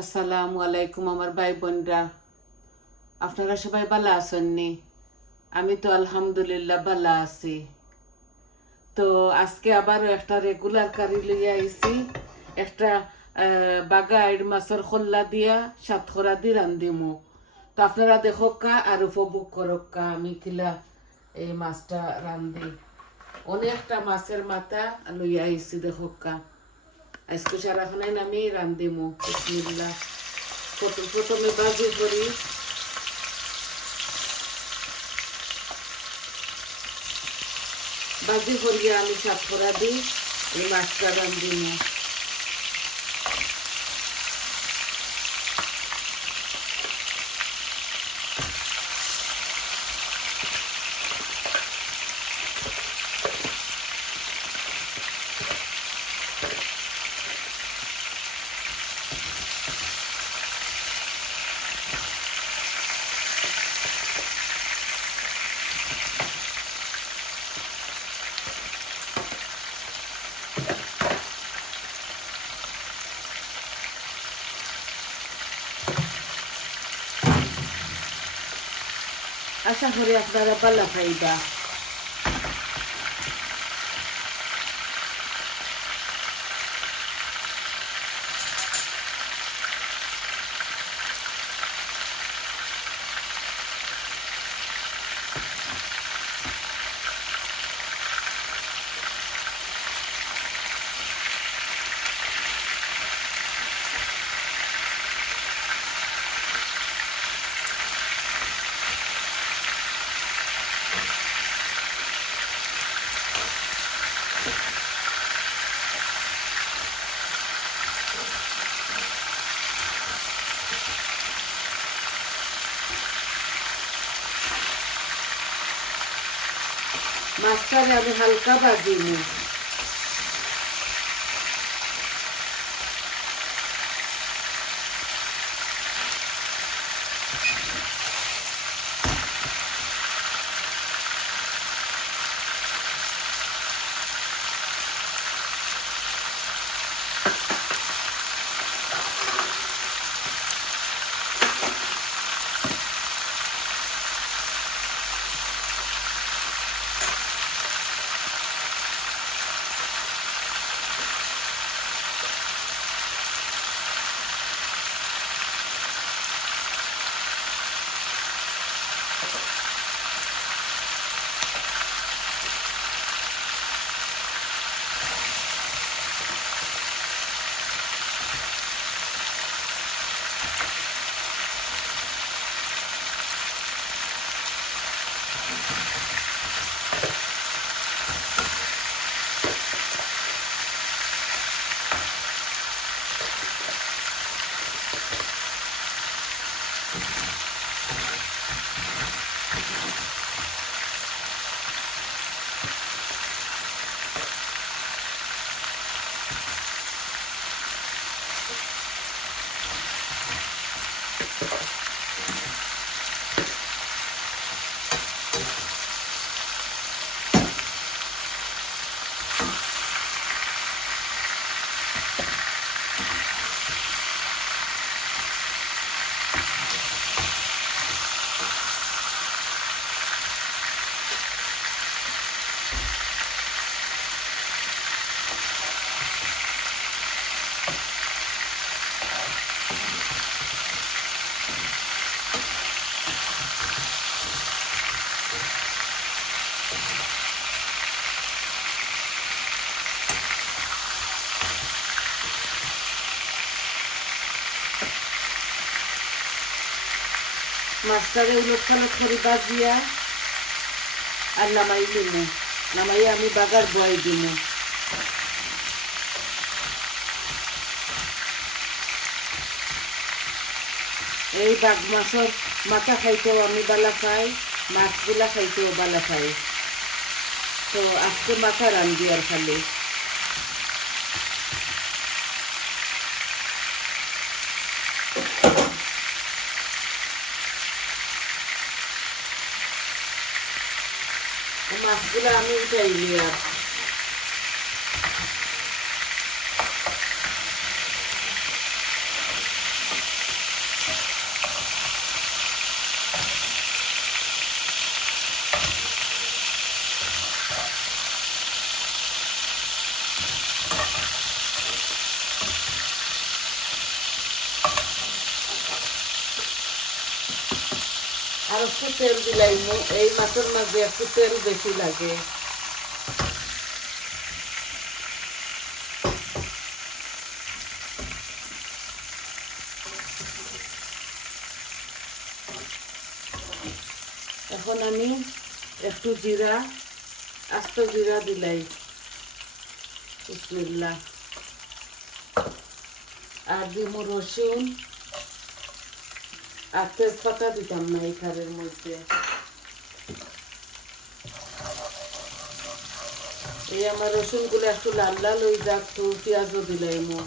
আসসালামু আলাইকুম আমার ভাই বোনরা, আপনারা সবাই ভালো আছেননি? আমি তো আলহামদুলিল্লাহ ভালো আছি। তো আজকে আবার একটা রেগুলার কারি লইয়া আইছি। একটা বাগা আইড মাছের খোল্লা দিয়া সাতখরা দি রান্ধিমু। তো আপনারা দেখোকা আর উপভোগ করোকা আমি কিলা এই মাছটা রান্ধি। অনেকটা মাছের মাথা লইয়া আইছি দেখোকা। আজকে সারাখানে আমি রান্ধিমু। বিসমিল্লাহ। প্রথমে বাজি করি। বাজি করিয়া আমি সাতখরা দিই এই মাছটা রান্ধিমু। আশা করি আপনারা ভালো খাইবা। মাছটারে আমি হালকা ভাজিমু। মাছটারে উলট পালট করে বাজিয়া আর নামাই দিমু। নামাইয়া আমি বাগার বয় দিমু। এই বাঘ মাছের মাথা খাইতেও আমি বালা খাই, মাছগুলা খাইতেও বালা খাই। তো আজকে মাথা রান্ধি আর খালি। মাছগুলো আমি উঠাইলি আর আর একটু তেল দিলাই, এই মাছের মাঝে একটু তেল বেশি লাগে। এখন আমি একটু জিরা, আস্ত জিরা দিলাই, বিসমিল্লাহ। আর দিব রসুন, আর তেজপাতা দিতাম না এই খারের মধ্যে। এই আমার রসুনগুলো একটু লাল লাল হয়ে যাক, তো পেঁয়াজও দিলাই মো।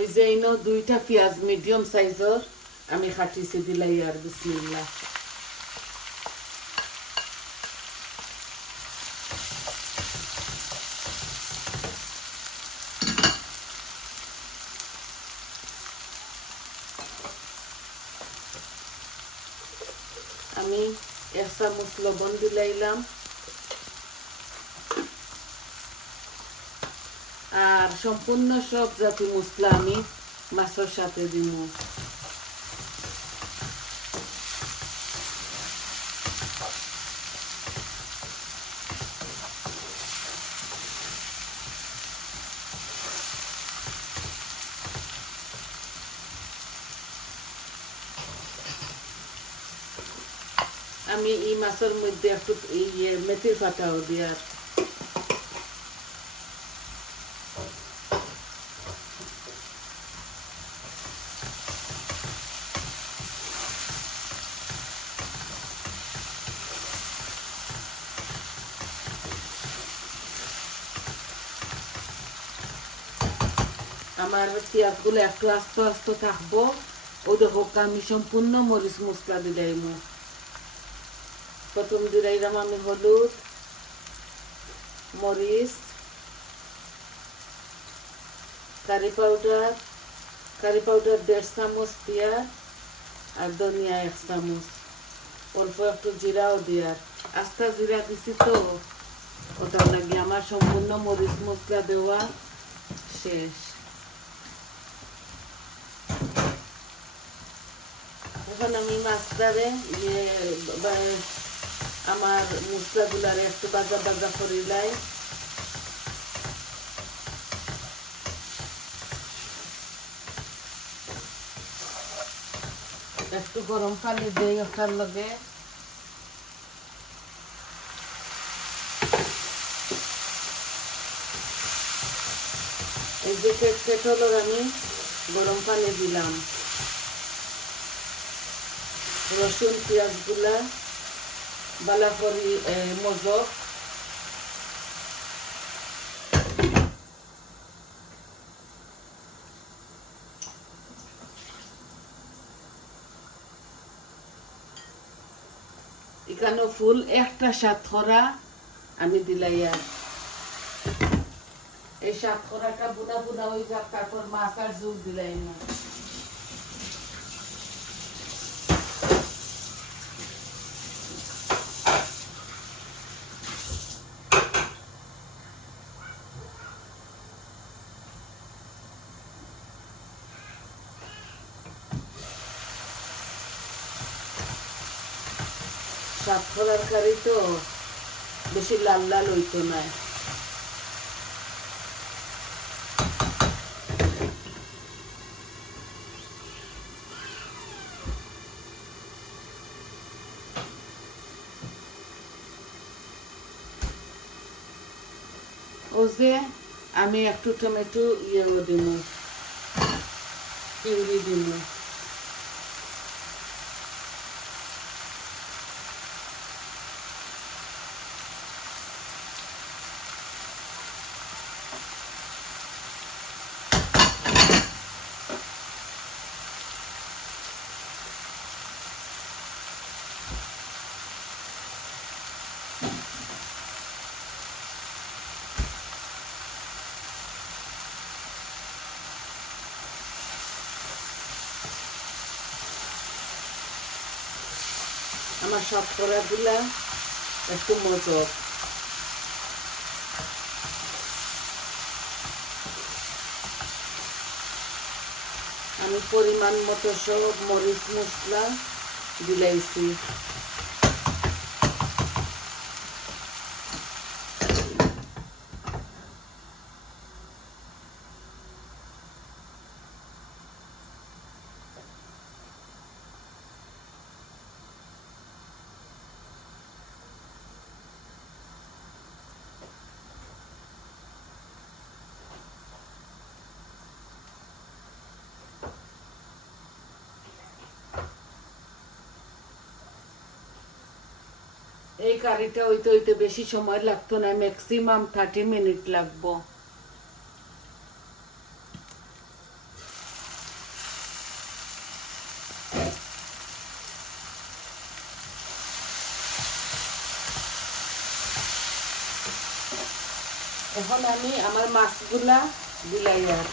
এই যে ইনো 2টা পেঁয়াজ মিডিয়াম সাইজের আমি কাটিছি দিলাই, আর বিসমিল্লাহ। আমি 1 চামচ লবণ দিলাইলাম, আর সম্পূর্ণ সব জাতি মশলা আমি মাছের সাথে দিব। আমি এই মাছের মধ্যে একটু মেথির পাতাও দিয়ার। আমার পেঁয়াজগুলো একটু আস্তে আস্তে থাকবো। ও দেখো আমি সম্পূর্ণ মরিচ মশলা দিলাম। প্রথম দিলাম আমি হলুদ, মরিচ, কারি পাউডার 1.5 চামচ দিয়া, আর ধনিয়া 1 চামচ, অল্প একটু জিরাও দিয়া। আস্তা জিরা দিছি তো ওটার লাগে আমার সম্পূর্ণ মরিচ মশলা দেওয়া শেষ। এখন আমি মাছটারে আমার মশলাগুলারে একটু বাজা বাজা করিলাই। একটু গরম পানি দিই ওটার লগে। এই যে কেটলের আমি গরম পানি দিলাম। রসুন পেঁয়াজগুলা বালা করি মজক। এখানে ফুল একটা সাতখরা আমি দিলাইয়া। এই সাতখরাটা বুনা বুনা হয়ে যাক, তারপর মাছ আর জুল দিলাই না। সাতখরার কারি তো বেশি লাল লাল হইতো না। ও যে আমি একটু টমেটো দিব, পিউরি দিব। আমার সব করাগুলা একটু মজক। আমি পরিমাণ মতো সব মরিচ মশলা দিলাইছি। এই কারিটা হইতে হইতে বেশি সময় লাগতো না, ম্যাক্সিমাম 30 মিনিট লাগবো। এখন আমি আমার মাছগুলা দিলাই আর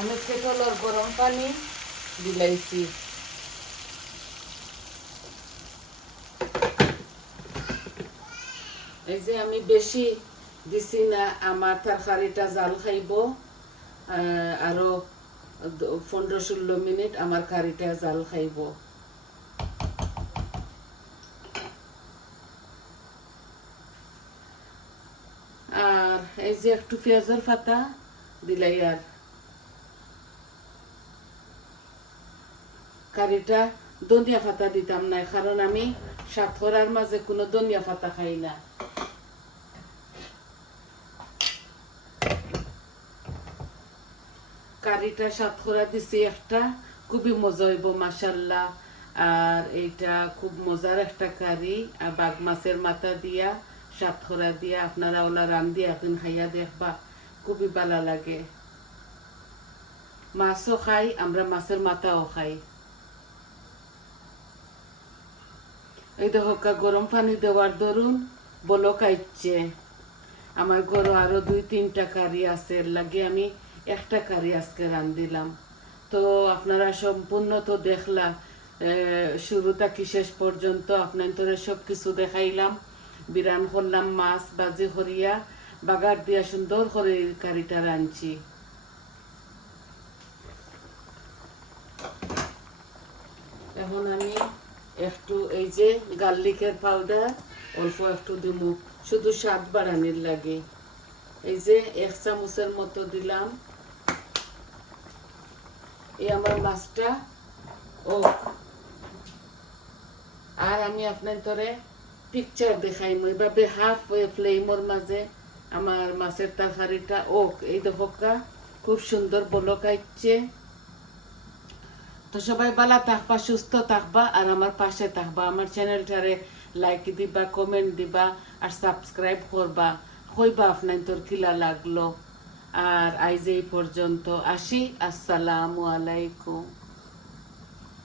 আমি কেটলর গরম পানি দিলাইছি। এই যে আমি বেশি দিছি না, আমার তরকারিটা জাল খাইব, আরো 15-16 মিনিট আমার কারিটা জাল খাইব। আর এই যে একটু পেঁয়াজের পাতা দিলাই আর কারিটা ধনিয়া পাতা দিতাম না, কারণ আমি সাতকরার মাঝে কোনো ধনিয়া পাতা খাই না। কারিটা সাতকরা দিছি একটা, খুবই মজা হইব মাশাল্লাহ। আর এইটা খুব মজার একটা কারি, আর বাঘ মাছের মাথা দিয়া সাতকরা দিয়া আপনারা ওলা রান্ধিয়া এখন খাইয়া দেখবা, খুবই ভালো লাগে। মাছও খাই আমরা, মাছের মাথাও খাই। এই দেখো গরম পানি দেওয়ার দরুন বলক আইছে। আমার ঘরে আরো 2-3টা কারি আছে, লাগে আমি একটা কারি আজকে রান্ধিলাম। তো আপনারা সম্পূর্ণ তো দেখলা, শুরু থেকে শেষ পর্যন্ত আপনাদের সব কিছু দেখাইলাম। বিরান করলাম, মাছ বাজি করিয়া বাগার দিয়া সুন্দর করে কারিটা রাঁধছি। এখন আমি একটু এই যে গার্লিকের পাউডার অল্প একটু দিব, শুধু স্বাদ বাড়ানোর লাগে। এই যে 1 চামচের মতো দিলাম। এই আমার মাছটা আর আমি আপনার ধরে পিকচার দেখাইম, এইভাবে হাফ ফ্লেমর মাঝে আমার মাছের তরকারিটা এই দেখা খুব সুন্দর বলক আইছে। তো সবাই ভালো থাকবা, সুস্থ থাকবা, আর আমার পাশে থাকবা। আমার চ্যানেলটারে লাইক দিবা, কমেন্ট দিবা, আর সাবস্ক্রাইব করবা, কইবা আপনার তোর কিলা লাগলো। আর আজ এই পর্যন্ত আসি, আসসালামু আলাইকুম।